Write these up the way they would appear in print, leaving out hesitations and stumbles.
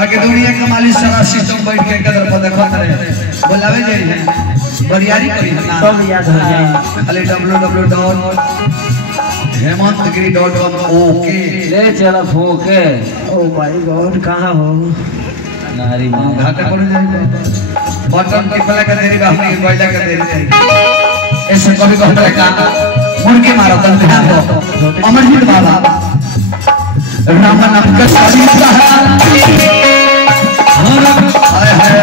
बाकी दुनिया के मालिक सारा सिस्टम बैठ के कदर पर देखो करे बोलावे जाई है बरियारी करी ना सब याद हो जाए खाली www.hemantgiri.com ओके ले चला फोके ओ माय गॉड कहां हो नारी मां घाटे पड़ जाए बटन टिपला के देरी हमने गोइला के देरी ऐसे कभी कहता है का मुर्गी मारो तन ध्यान दो अमरजीत बाबा राम नाम का सारी हाय हाय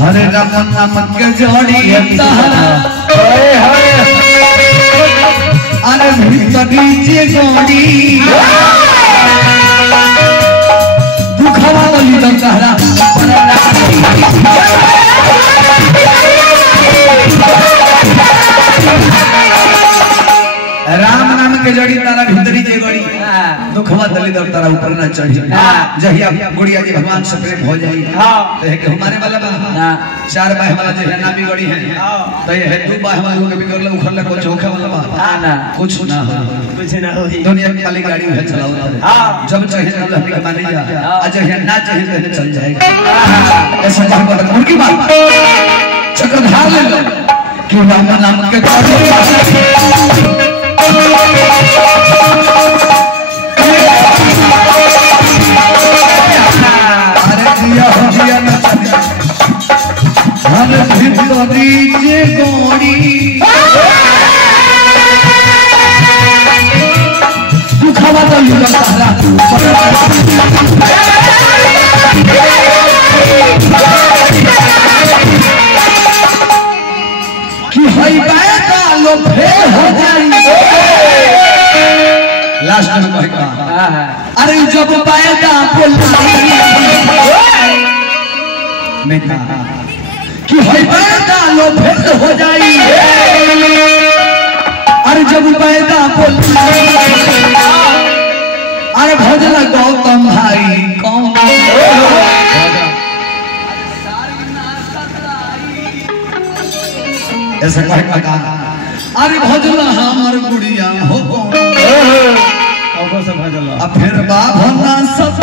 हरे राम नाम के जोड़ी अरे भीतरी जे गोड़ी दुखवा वाली तो कहरा राम नाम के जोड़ी तारा भीतरी जे गोड़ी दुखवा दली दर तारा ऊपर ना चढ़ी जहिया गुड़िया जी भगवान से प्रेम हो जाई तो है कि हमारे वाला बा चार बाह वाला जे है ना बिगड़ी है तो ये है दो बाह वाला के बिगड़ला उखड़ला कुछ होखे वाला बा ना कुछ ना हो दुनिया की खाली गाड़ी है चलाओ जब चाहे अल्लाह के मानी जा आज है ना चाहे तो चल जाएगा ऐसा जब मुर्गी बात चक्रधार ले लो कि राम नाम के हर भीतरी जे गोड़ी दुखवा तो युग तारा कि हई बायका लो फेल हो जाई लास्ट में कहेगा अरे जब बायका बोलाई मैं कि हई बायका लो फेल हो जाई अरे जब बायका बोलाई अरे भजला गौतम भाई कौन ऐसा कहेगा अरे भजला हमर गुड़िया हो कौन अब फिर बाभना सब